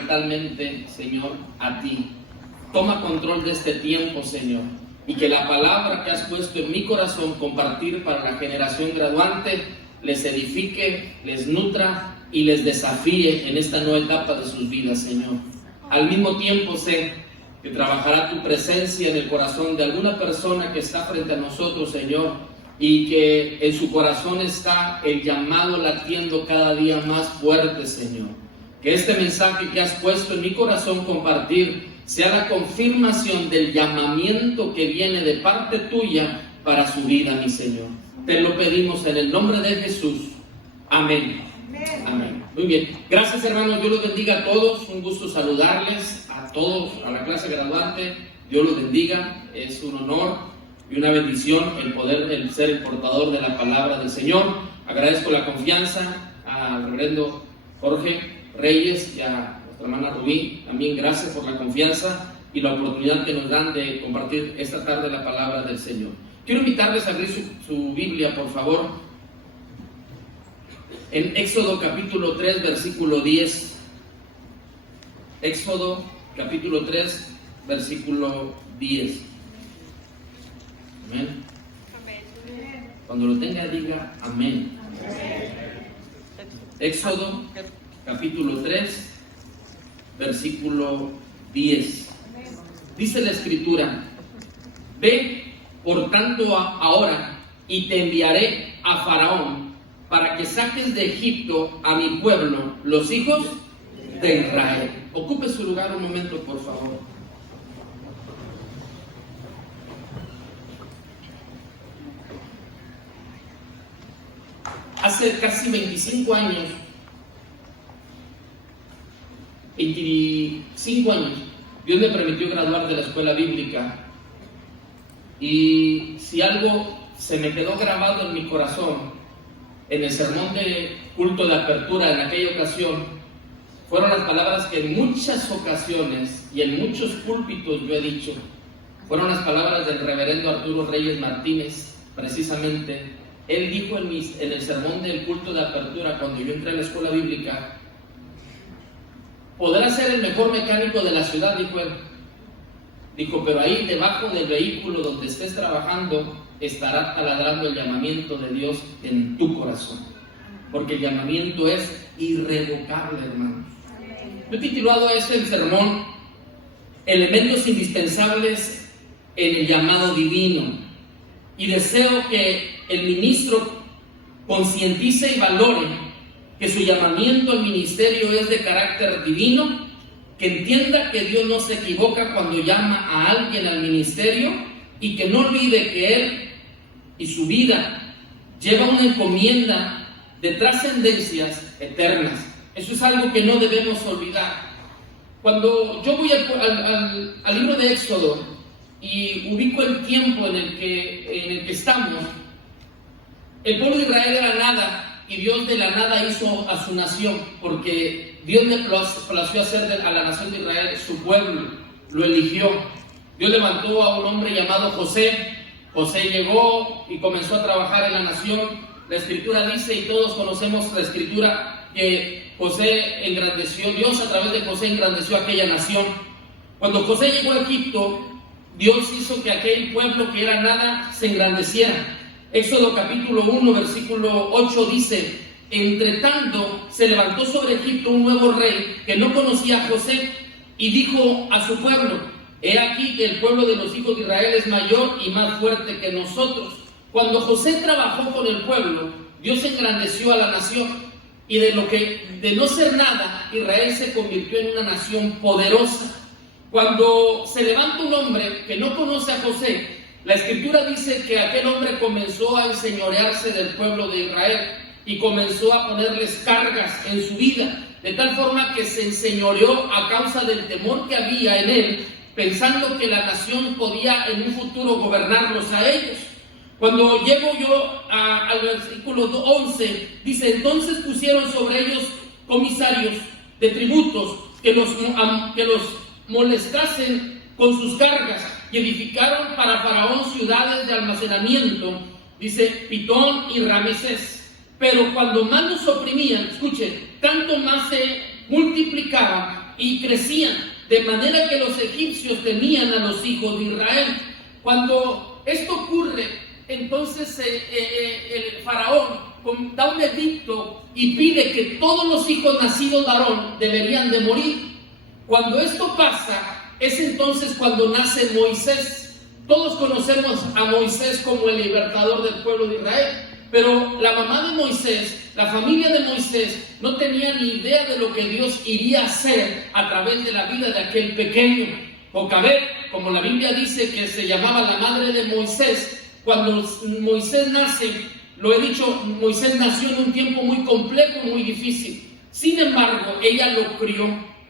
totalmente, Señor, a ti. Toma control de este tiempo, Señor, y que la palabra que has puesto en mi corazón compartir para la generación graduante les edifique, les nutra y les desafíe en esta nueva etapa de sus vidas, Señor. Al mismo tiempo sé que trabajará tu presencia en el corazón de alguna persona que está frente a nosotros, Señor, y que en su corazón está el llamado latiendo cada día más fuerte, Señor. Que este mensaje que has puesto en mi corazón compartir sea la confirmación del llamamiento que viene de parte tuya para su vida, mi Señor. Te lo pedimos en el nombre de Jesús. Amén. Amén. Muy bien. Gracias, hermanos. Dios los bendiga a todos. Un gusto saludarles a todos, a la clase graduante. Dios los bendiga. Es un honor y una bendición el ser el portador de la palabra del Señor. Agradezco la confianza al reverendo Jorge Reyes y a nuestra hermana Rubí. También gracias por la confianza y la oportunidad que nos dan de compartir esta tarde la palabra del Señor. Quiero invitarles a abrir su Biblia, por favor, en Éxodo capítulo 3, versículo 10. Éxodo capítulo 3, versículo 10. Amén. Cuando lo tenga, diga amén. Éxodo capítulo 3, versículo 10. Dice la Escritura: ve por tanto ahora y te enviaré a Faraón para que saques de Egipto a mi pueblo, los hijos de Israel. Ocupe su lugar un momento, por favor. Hace casi 25 años, Dios me permitió graduar de la escuela bíblica, y si algo se me quedó grabado en mi corazón, en el sermón de culto de apertura en aquella ocasión, fueron las palabras que en muchas ocasiones y en muchos púlpitos yo he dicho. Fueron las palabras del reverendo Arturo Reyes Martínez, precisamente. Él dijo en el sermón del culto de apertura, cuando yo entré a la escuela bíblica: podrás ser el mejor mecánico de la ciudad, dijo él. Dijo, pero ahí debajo del vehículo donde estés trabajando estará taladrando el llamamiento de Dios en tu corazón, porque el llamamiento es irrevocable, hermanos. Yo he titulado el sermón Elementos indispensables en el llamado divino, y deseo que el ministro concientice y valore que su llamamiento al ministerio es de carácter divino, que entienda que Dios no se equivoca cuando llama a alguien al ministerio, y que no olvide que él y su vida lleva una encomienda de trascendencias eternas. Eso es algo que no debemos olvidar. Cuando yo voy al libro de Éxodo y ubico el tiempo en el que estamos, el pueblo de Israel era nada, y Dios de la nada hizo a su nación, porque Dios le plació hacer a la nación de Israel su pueblo, lo eligió. Dios levantó a un hombre llamado José. José llegó y comenzó a trabajar en la nación. La Escritura dice, y todos conocemos la Escritura, que José engrandeció, Dios a través de José engrandeció a aquella nación. Cuando José llegó a Egipto, Dios hizo que aquel pueblo que era nada se engrandeciera. Éxodo capítulo 1, versículo 8 dice: entre tanto se levantó sobre Egipto un nuevo rey que no conocía a José, y dijo a su pueblo: he aquí que el pueblo de los hijos de Israel es mayor y más fuerte que nosotros. Cuando José trabajó con el pueblo, Dios engrandeció a la nación, y de no ser nada, Israel se convirtió en una nación poderosa. Cuando se levanta un hombre que no conoce a José, la Escritura dice que aquel hombre comenzó a enseñorearse del pueblo de Israel y comenzó a ponerles cargas en su vida, de tal forma que se enseñoreó a causa del temor que había en él, pensando que la nación podía en un futuro gobernarlos a ellos. Cuando llego yo al versículo 11, dice: entonces pusieron sobre ellos comisarios de tributos que los molestasen con sus cargas, y edificaron para Faraón ciudades de almacenamiento, dice, Pitón y Ramesés. Pero cuando más los oprimían, escuchen, tanto más se multiplicaban y crecían, de manera que los egipcios temían a los hijos de Israel. Cuando esto ocurre, entonces el faraón da un edicto y pide que todos los hijos nacidos varón deberían de morir. Cuando esto pasa, es entonces cuando nace Moisés. Todos conocemos a Moisés como el libertador del pueblo de Israel, pero la mamá de Moisés, la familia de Moisés, no tenía ni idea de lo que Dios iría a hacer a través de la vida de aquel pequeño. Jocabed, como la Biblia dice que se llamaba la madre de Moisés, cuando Moisés nace, lo he dicho, Moisés nació en un tiempo muy complejo, muy difícil. Sin embargo, ella lo crió,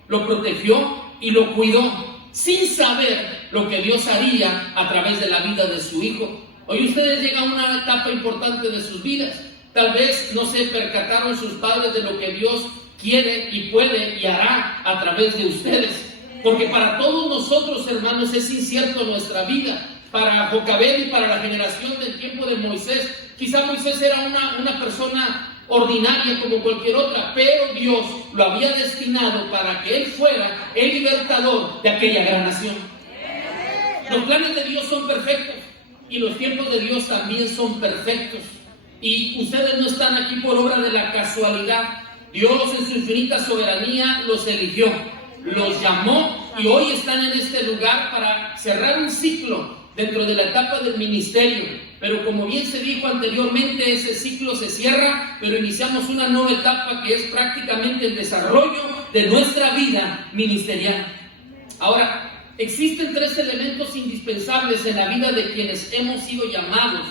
lo protegió y lo cuidó, sin saber lo que Dios haría a través de la vida de su hijo. Hoy ustedes llegan a una etapa importante de sus vidas. Tal vez no se percataron sus padres de lo que Dios quiere y puede y hará a través de ustedes. Porque para todos nosotros, hermanos, es incierto nuestra vida. Para Jocabed y para la generación del tiempo de Moisés, quizá Moisés era una persona ordinaria como cualquier otra, pero Dios lo había destinado para que él fuera el libertador de aquella gran nación. Los planes de Dios son perfectos y los tiempos de Dios también son perfectos. Y ustedes no están aquí por obra de la casualidad. Dios en su infinita soberanía los eligió, los llamó y hoy están en este lugar para cerrar un ciclo dentro de la etapa del ministerio. Pero como bien se dijo anteriormente, ese ciclo se cierra, pero iniciamos una nueva etapa que es prácticamente el desarrollo de nuestra vida ministerial. Ahora, existen 3 elementos indispensables en la vida de quienes hemos sido llamados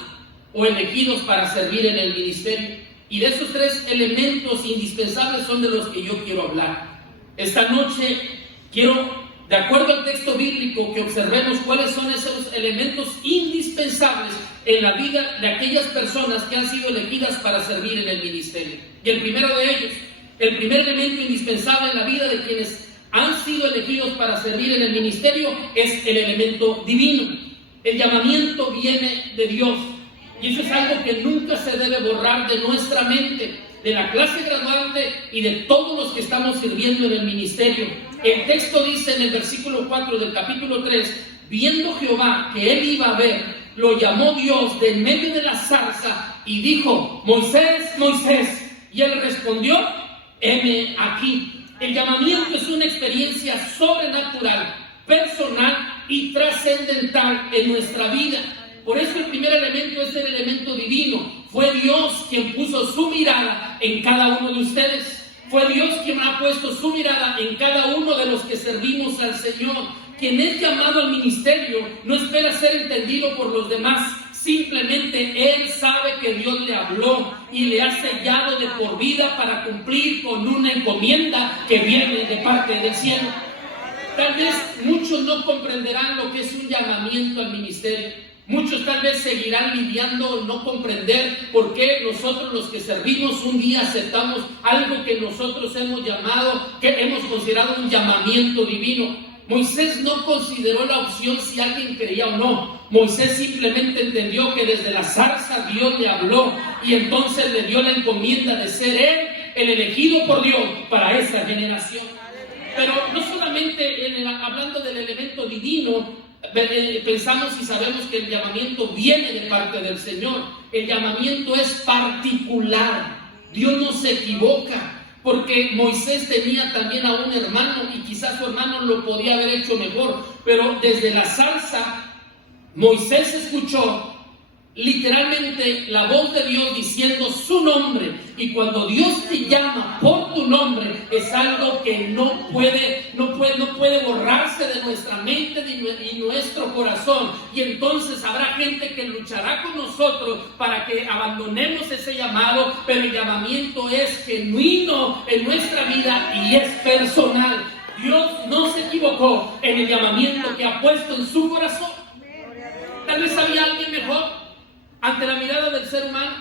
o elegidos para servir en el ministerio. Y de esos 3 elementos indispensables son de los que yo quiero hablar. Esta noche quiero, de acuerdo al texto bíblico, que observemos cuáles son esos elementos indispensables en la vida de aquellas personas que han sido elegidas para servir en el ministerio. Y el primero de ellos, el primer elemento indispensable en la vida de quienes han sido elegidos para servir en el ministerio es el elemento divino. El llamamiento viene de Dios. Y eso es algo que nunca se debe borrar de nuestra mente, de la clase graduante y de todos los que estamos sirviendo en el ministerio. El texto dice en el versículo 4 del capítulo 3, viendo Jehová que él iba a ver, lo llamó Dios de en medio de la zarza y dijo, Moisés, Moisés. Y él respondió, heme aquí. El llamamiento es una experiencia sobrenatural, personal y trascendental en nuestra vida. Por eso el primer elemento es el elemento divino. Fue Dios quien puso su mirada en cada uno de ustedes. Fue Dios quien ha puesto su mirada en cada uno de los que servimos al Señor. Quien es llamado al ministerio no espera ser entendido por los demás. Simplemente él sabe que Dios le habló y le ha sellado de por vida para cumplir con una encomienda que viene de parte del cielo. Tal vez muchos no comprenderán lo que es un llamamiento al ministerio. Muchos tal vez seguirán lidiando no comprender por qué nosotros los que servimos un día aceptamos algo que nosotros hemos llamado, que hemos considerado un llamamiento divino. Moisés no consideró la opción si alguien creía o no. Moisés simplemente entendió que desde la zarza Dios le habló y entonces le dio la encomienda de ser él el elegido por Dios para esa generación. Pero no solamente hablando del elemento divino, pensamos y sabemos que el llamamiento viene de parte del Señor. El llamamiento es particular. Dios no se equivoca, porque Moisés tenía también a un hermano y quizás su hermano lo podía haber hecho mejor, pero desde la zarza Moisés escuchó literalmente la voz de Dios diciendo su nombre, y cuando Dios te llama por tu nombre es algo que no puede borrarse de nuestra mente y nuestro corazón, y entonces habrá gente que luchará con nosotros para que abandonemos ese llamado, pero el llamamiento es genuino en nuestra vida y es personal. Dios no se equivocó en el llamamiento que ha puesto en su corazón. Tal vez había alguien mejor ante la mirada del ser humano.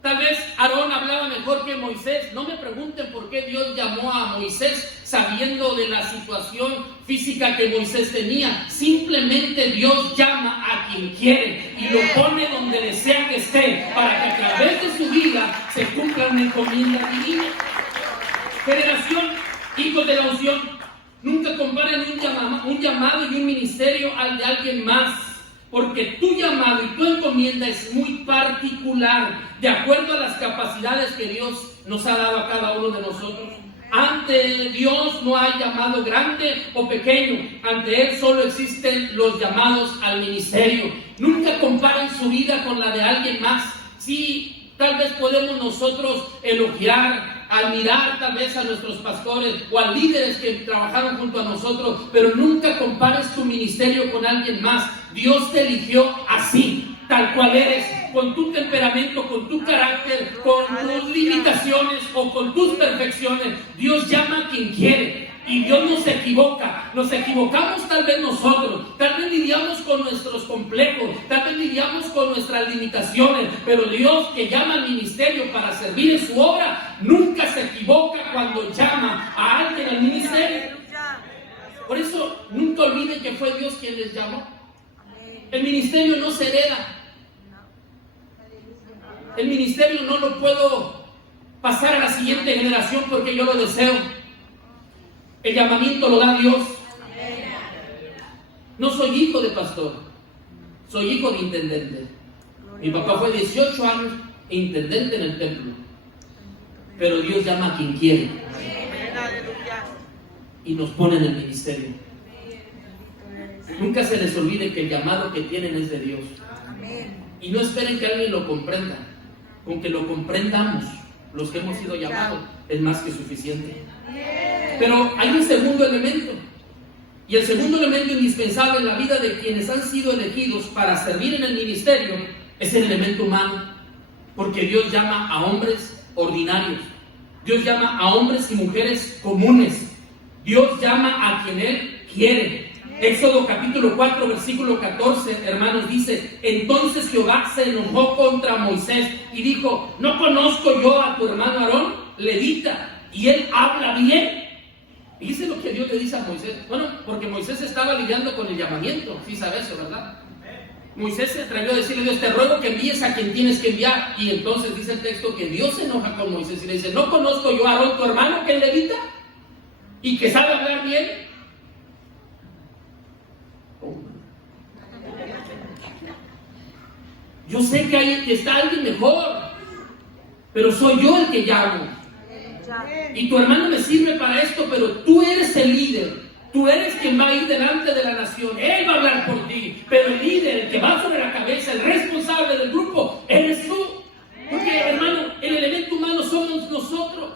Tal vez Aarón hablaba mejor que Moisés. No me pregunten por qué Dios llamó a Moisés sabiendo de la situación física que Moisés tenía. Simplemente Dios llama a quien quiere y lo pone donde desea que esté, para que a través de su vida se cumpla una encomienda divina. Generación, hijos de la unción, Nunca comparen un llamado y un ministerio al de alguien más, porque tu llamado y tu encomienda es muy particular, de acuerdo a las capacidades que Dios nos ha dado a cada uno de nosotros. Ante Dios no hay llamado grande o pequeño, ante Él solo existen los llamados al ministerio. Nunca comparen su vida con la de alguien más. Sí, tal vez podemos nosotros elogiar, admirar tal vez a nuestros pastores o a líderes que trabajaron junto a nosotros, pero nunca compares tu ministerio con alguien más. Dios te eligió así, tal cual eres, con tu temperamento, con tu carácter, con tus limitaciones o con tus perfecciones. Dios llama a quien quiere y Dios no se equivoca. Nos equivocamos tal vez nosotros, tal vez lidiamos con nuestros complejos, tal vez lidiamos con nuestras limitaciones, pero Dios, que llama al ministerio para servir en su obra, nunca se equivoca cuando llama a alguien al ministerio. Por eso nunca olviden que fue Dios quien les llamó. El ministerio no se hereda. El ministerio no lo puedo pasar a la siguiente generación porque yo lo deseo. El llamamiento lo da Dios. No soy hijo de pastor, soy hijo de intendente. Mi papá fue 18 años intendente en el templo, pero Dios llama a quien quiere y nos pone en el ministerio. Nunca se les olvide que el llamado que tienen es de Dios. Y no esperen que alguien lo comprenda. Con que lo comprendamos, los que hemos sido llamados, es más que suficiente. Pero hay un segundo elemento. Y el segundo elemento indispensable en la vida de quienes han sido elegidos para servir en el ministerio es el elemento humano. Porque Dios llama a hombres ordinarios. Dios llama a hombres y mujeres comunes. Dios llama a quien Él quiere. Éxodo capítulo 4, versículo 14, hermanos, dice: entonces Jehová se enojó contra Moisés y dijo: ¿no conozco yo a tu hermano Aarón, levita, y él habla bien? Dice lo que Dios le dice a Moisés. Bueno, porque Moisés estaba lidiando con el llamamiento, sí sabe eso, ¿verdad? Moisés se atrevió a decirle a Dios: te ruego que envíes a quien tienes que enviar. Y entonces dice el texto que Dios se enoja con Moisés y le dice: ¿no conozco yo a Aarón, tu hermano, que es levita y que sabe hablar bien? Yo sé que está alguien mejor, pero soy yo el que llamo. Y tu hermano me sirve para esto, pero tú eres el líder. Tú eres quien va a ir delante de la nación. Él va a hablar por ti, pero el líder, el que va sobre la cabeza, el responsable del grupo, eres tú. Porque, hermano, el elemento humano somos nosotros.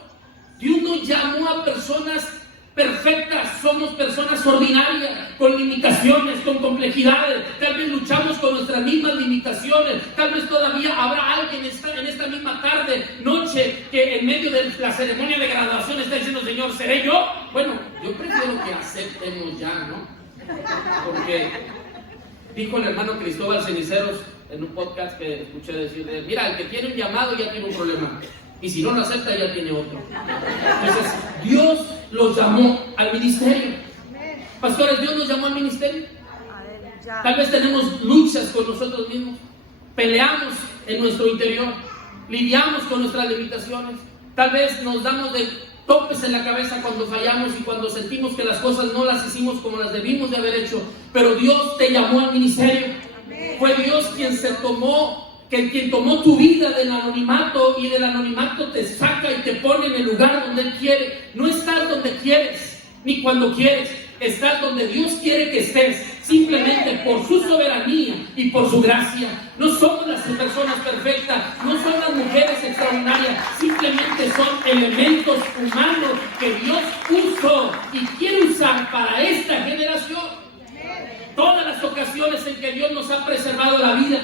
Dios nos llamó a personas perfectas, somos personas ordinarias, con limitaciones, con complejidades. Tal vez luchamos con nuestras mismas limitaciones. Tal vez todavía habrá alguien en esta misma tarde, noche, que en medio de la ceremonia de graduación está diciendo: Señor, ¿seré yo? Bueno, yo prefiero que aceptemos ya, ¿no? Porque dijo el hermano Cristóbal Ceniceros en un podcast que escuché decir: mira, el que tiene un llamado ya tiene un problema, y si no lo acepta ya tiene otro. Entonces, Dios los llamó al ministerio. Pastores, Dios nos llamó al ministerio. Tal vez tenemos luchas con nosotros mismos, peleamos en nuestro interior, lidiamos con nuestras limitaciones. Tal vez nos damos de topes en la cabeza cuando fallamos y cuando sentimos que las cosas no las hicimos como las debimos de haber hecho. Pero Dios te llamó al ministerio. Fue Dios quien quien tomó tu vida del anonimato, y del anonimato te saca y te pone en el lugar donde Él quiere. No estás donde quieres, ni cuando quieres. Estás donde Dios quiere que estés, simplemente por su soberanía y por su gracia. No somos las personas perfectas, no son las mujeres extraordinarias, simplemente son elementos humanos que Dios usó y quiere usar para esta generación. Todas las ocasiones en que Dios nos ha preservado la vida,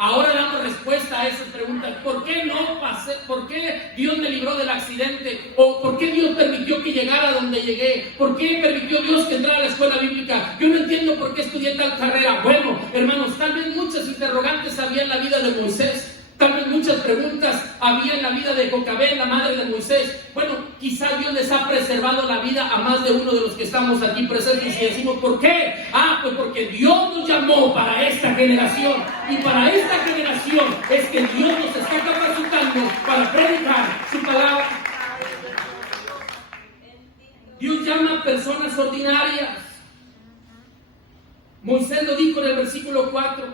ahora damos respuesta a esas preguntas. ¿Por qué no pasé? ¿Por qué Dios me libró del accidente? ¿O por qué Dios permitió que llegara donde llegué? ¿Por qué permitió Dios que entrara a la escuela bíblica? Yo no entiendo por qué estudié tal carrera. Bueno, hermanos, tal vez muchas interrogantes había en la vida de Moisés. Tal vez muchas preguntas había en la vida de Jocabed, la madre de Moisés. Bueno, quizá Dios les ha preservado la vida a más de uno de los que estamos aquí presentes y decimos: ¿por qué? Pues porque Dios nos llamó para esta generación. Y para esta generación es que Dios nos está capacitando para predicar su palabra. Dios llama a personas ordinarias. Moisés lo dijo en el versículo 4.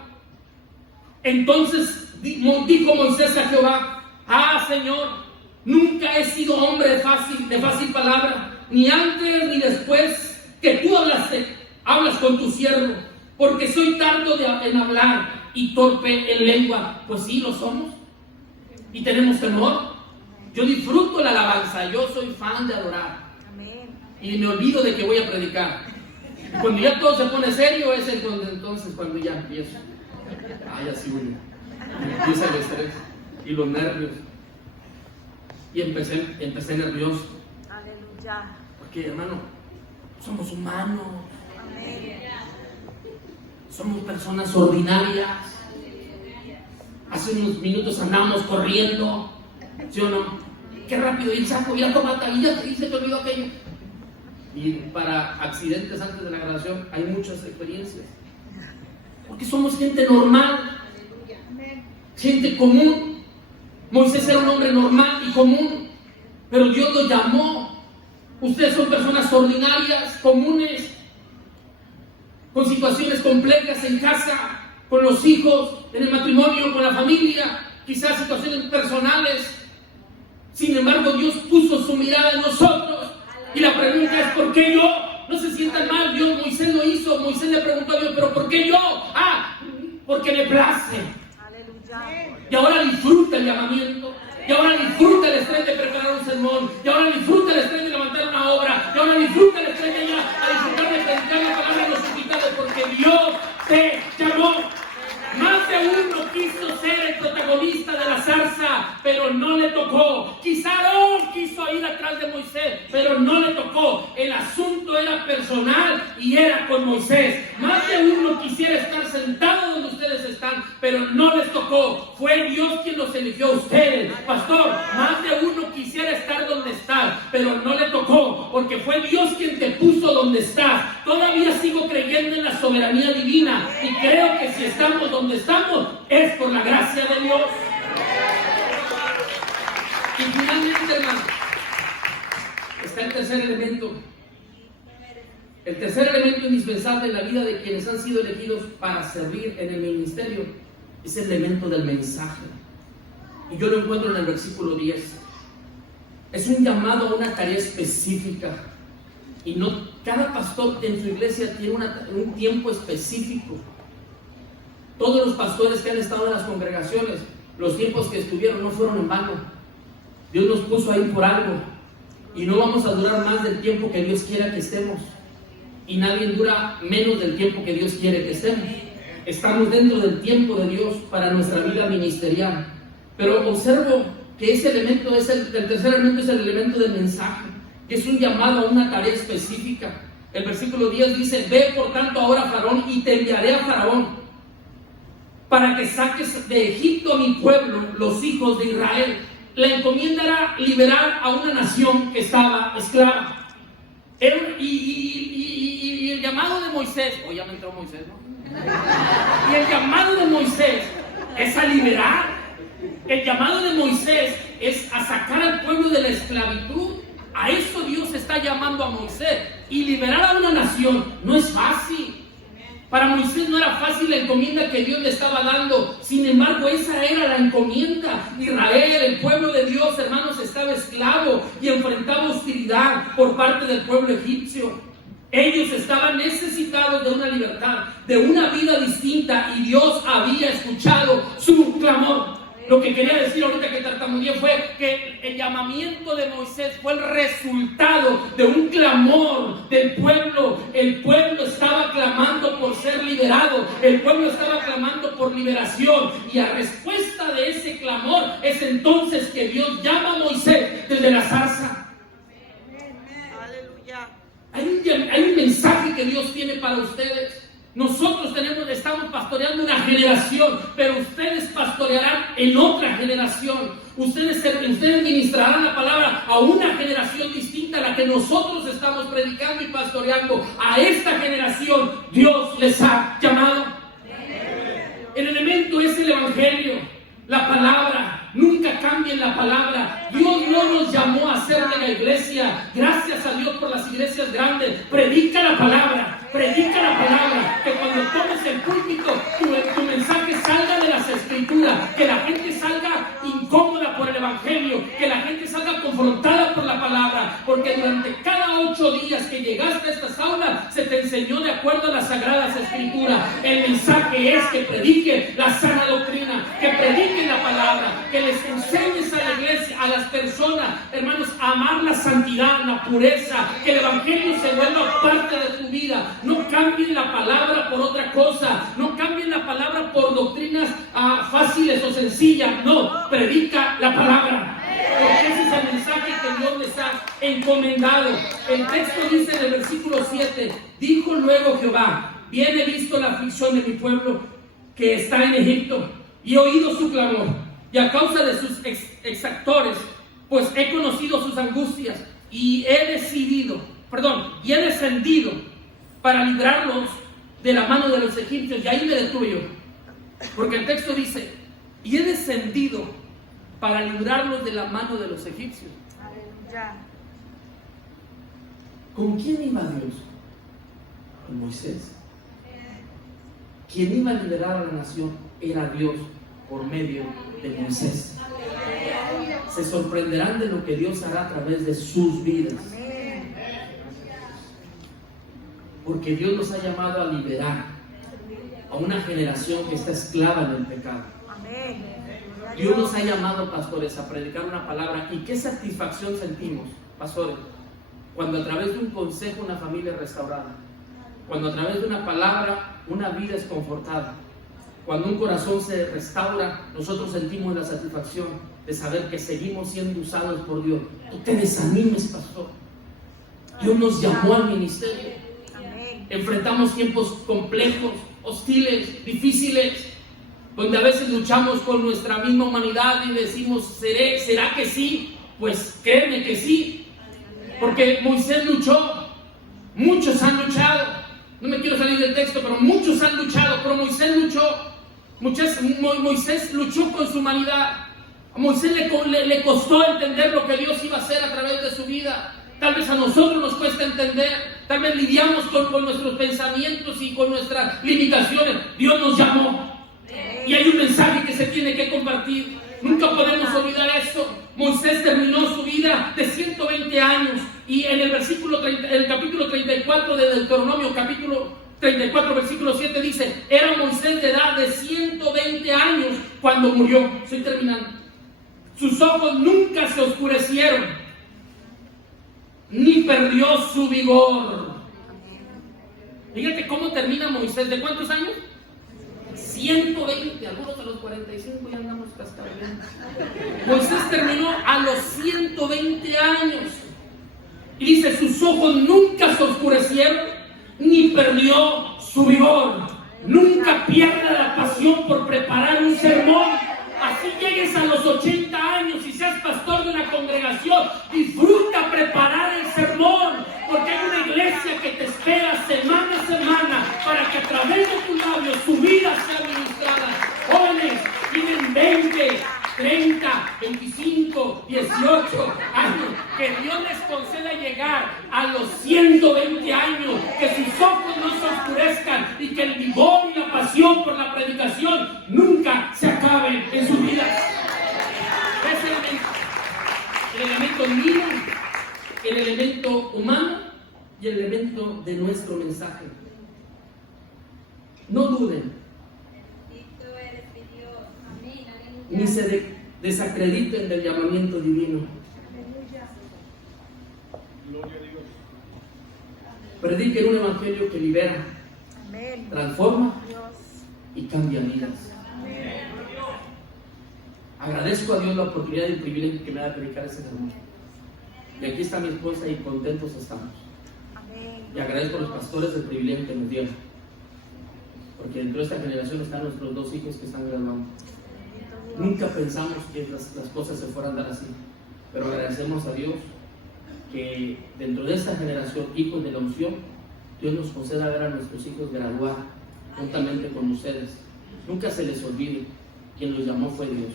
Entonces dijo Moisés a Jehová: Señor, nunca he sido hombre de fácil palabra, ni antes ni después que tú hablas con tu siervo, porque soy tardo en hablar y torpe en lengua. Pues sí, lo somos. Y tenemos temor. Yo disfruto la alabanza, yo soy fan de adorar. Amén. Y me olvido de que voy a predicar. Cuando ya todo se pone serio es entonces cuando ya empiezo. Así uno. Empieza el estrés y los nervios. Y empecé nervioso. Aleluya. Porque, hermano, somos humanos. Amén. Somos personas ordinarias. Hace unos minutos andamos corriendo, ¿sí o no? Qué rápido, y el saco, y la tomata, y ya se te olvidó aquello. Y para accidentes antes de la grabación hay muchas experiencias. Porque somos gente normal, gente común. Moisés era un hombre normal y común, pero Dios lo llamó. Ustedes son personas ordinarias, comunes, con situaciones complejas en casa, con los hijos, en el matrimonio, con la familia, quizás situaciones personales. Sin embargo, Dios puso su mirada en nosotros. Y la pregunta es: ¿por qué yo? No se sientan mal, Moisés lo hizo. Moisés le preguntó a Dios: ¿pero por qué yo? Porque me place. Y ahora disfruta el llamamiento. Y ahora disfruta el estrés de preparar un sermón. Y ahora disfruta el estrés de levantar una obra. Y ahora disfruta el estrés de ir a disfrutar de predicar la palabra a los invitados, porque Dios te llamó. Más de uno quiso ser el protagonista de la zarza, pero no le tocó. Quizá Aarón quiso ir atrás de Moisés, pero no le tocó. El asunto era personal y era con Moisés. Más de uno quisiera estar sentado donde ustedes están, pero no les tocó. Fue Dios quien los eligió a ustedes. Pastor, más de uno quisiera estar donde estás, pero no le tocó, porque fue Dios quien te puso donde estás. Todavía sigo creyendo en la soberanía divina y creo que si estamos donde estamos es por la gracia de Dios. Y finalmente, hermano, está el tercer elemento. El tercer elemento indispensable en la vida de quienes han sido elegidos para servir en el ministerio es el elemento del mensaje. Y yo lo encuentro en el versículo 10. Es un llamado a una tarea específica. Y no cada pastor en su iglesia tiene un tiempo específico. Todos los pastores que han estado en las congregaciones, los tiempos que estuvieron no fueron en vano. Dios nos puso ahí por algo. Y no vamos a durar más del tiempo que Dios quiera que estemos. Y nadie dura menos del tiempo que Dios quiere que estemos. Estamos dentro del tiempo de Dios para nuestra vida ministerial. Pero observo que ese elemento el tercer elemento es el elemento del mensaje, que es un llamado a una tarea específica. El versículo 10 dice: ve por tanto ahora a Faraón, y te enviaré a Faraón para que saques de Egipto a mi pueblo, los hijos de Israel. La encomienda era liberar a una nación que estaba esclava. Y el llamado de Moisés, ya me entró Moisés, ¿no? Y el llamado de Moisés es a liberar. El llamado de Moisés es a sacar al pueblo de la esclavitud. A eso Dios está llamando a Moisés. Y liberar a una nación no es fácil. Para Moisés no era fácil la encomienda que Dios le estaba dando. Sin embargo, esa era la encomienda. Israel, el pueblo de Dios, hermanos, estaba esclavo y enfrentaba hostilidad por parte del pueblo egipcio. Ellos estaban necesitados de una libertad, de una vida distinta, y Dios había escuchado su clamor. Lo que quería decir ahorita que tartamudeé fue que el llamamiento de Moisés fue el resultado de un clamor del pueblo. El pueblo estaba clamando por ser liberado. El pueblo estaba clamando por liberación. Y a respuesta de ese clamor es entonces que Dios llama a Moisés desde la zarza. Aleluya. Hay un mensaje que Dios tiene para ustedes. Nosotros estamos pastoreando una generación, pero ustedes pastorearán en otra generación. Ustedes ministrarán la palabra a una generación distinta a la que nosotros estamos predicando y pastoreando. A esta generación Dios les ha llamado. El elemento es el evangelio, la palabra. Nunca cambien la palabra. Dios no Dios nos llamó a ser de la iglesia. Gracias a Dios por las iglesias grandes. Predica la palabra. Predica la palabra. Que cuando tomes el púlpito, tu mensaje salga de las escrituras. Que la gente salga incómoda por el evangelio. Que la gente salga confrontada por la palabra. Porque durante cada 8 días que llegaste a estas aulas, se te enseñó de acuerdo a las sagradas escrituras. El mensaje es que predique la sana doctrina. Que predique la palabra. Que les enseñes a la iglesia, a las personas, hermanos, a amar la santidad, la pureza, que el evangelio se vuelva parte de tu vida. No cambien la palabra por otra cosa, no cambien la palabra por doctrinas fáciles o sencillas. No, predica la palabra, porque ese es el mensaje que Dios les ha encomendado. El texto dice en el versículo 7: dijo luego Jehová: bien he visto la aflicción de mi pueblo que está en Egipto, y he oído su clamor, y a causa de sus exactores, pues he conocido sus angustias, y he descendido para librarlos de la mano de los egipcios. Y ahí me detuve yo, porque el texto dice: y he descendido para librarlos de la mano de los egipcios. Aleluya. ¿Con quién iba Dios? Con Moisés. Quien iba a liberar a la nación era Dios por medio de Moisés. Se sorprenderán de lo que Dios hará a través de sus vidas. Porque Dios nos ha llamado a liberar a una generación que está esclava del pecado. Dios nos ha llamado, pastores, a predicar una palabra. ¿Y qué satisfacción sentimos, pastores? Cuando a través de un consejo una familia es restaurada. Cuando a través de una palabra una vida es confortada. Cuando un corazón se restaura, nosotros sentimos la satisfacción de saber que seguimos siendo usados por Dios. No te desanimes, pastor. Dios nos llamó al ministerio. Enfrentamos tiempos complejos, hostiles, difíciles, donde a veces luchamos con nuestra misma humanidad y decimos: ¿será que sí? Pues créeme que sí, porque Moisés luchó, muchos han luchado. No me quiero salir del texto, pero muchos han luchado, pero Moisés luchó. Moisés luchó con su humanidad. A Moisés le costó entender lo que Dios iba a hacer a través de su vida. Tal vez a nosotros nos cuesta entender, tal vez lidiamos con nuestros pensamientos y con nuestras limitaciones. Dios nos llamó y hay un mensaje que se tiene que compartir. Nunca podemos olvidar esto. Moisés terminó su vida de 120 años y en el capítulo 34 de Deuteronomio, capítulo 34, versículo 7 dice: era Moisés de edad de 120 años cuando murió. Estoy terminando. Sus ojos nunca se oscurecieron, ni perdió su vigor. Fíjate cómo termina Moisés. ¿De cuántos años? 120. Algunos a los 45 ya andamos cascabeando. Moisés terminó a los 120 años. Y dice: sus ojos nunca se oscurecieron, ni perdió su vigor. Nunca pierda la pasión por preparar un sermón. Así llegues a los 80 años y seas pastor de una congregación, disfruta preparar el sermón, porque hay una iglesia que te espera semana a semana para que a través de tus labios su vida sea ministrada. Jóvenes, tienen 20, 30, 25, 18 años, que Dios les conceda llegar a los 120 años, que sus ojos no se oscurezcan y que el vigor y la pasión por la predicación nunca se acaben en su vida. Es el elemento divino, el elemento humano y el elemento de nuestro mensaje. No duden, ni se desacrediten del llamamiento divino. Prediquen un evangelio que libera, transforma y cambia vidas. Agradezco a Dios la oportunidad y el privilegio que me da de predicar ese sermón. Y aquí está mi esposa y contentos estamos. Y agradezco a los pastores el privilegio que nos dieron, porque dentro de esta generación están nuestros 2 hijos que están graduando. Nunca pensamos que las cosas se fueran a dar así, pero agradecemos a Dios que dentro de esta generación, hijos de la unción, Dios nos conceda ver a nuestros hijos graduar juntamente con ustedes. Nunca se les olvide, quien los llamó fue Dios.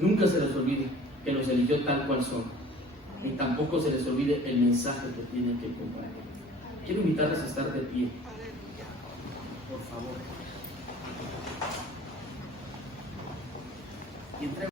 Nunca se les olvide. que los eligió tal cual son. Y tampoco se les olvide el mensaje que tienen que compartir. Quiero invitarles a estar de pie. Por favor. Y entrega